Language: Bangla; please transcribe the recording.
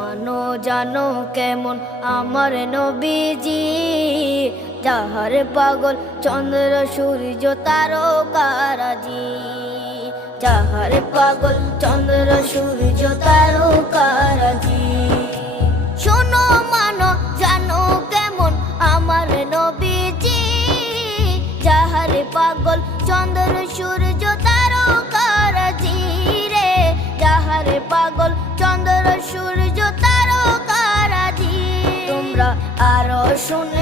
মানো জানো কেমন আমার নবীজি, যাহার পাগল চন্দ্র সূর্য তারকারাজি, যাহার পাগল চন্দ্র সূর্য তারকারাজি। শোনো মানো জানো কেমন আমার নবীজি, যাহার পাগল চন্দ্র সূর্য তারকারাজি রে, যাহার পাগল চন্দ্র সূর্য তারকারাজি। তোমরা আরো শুনে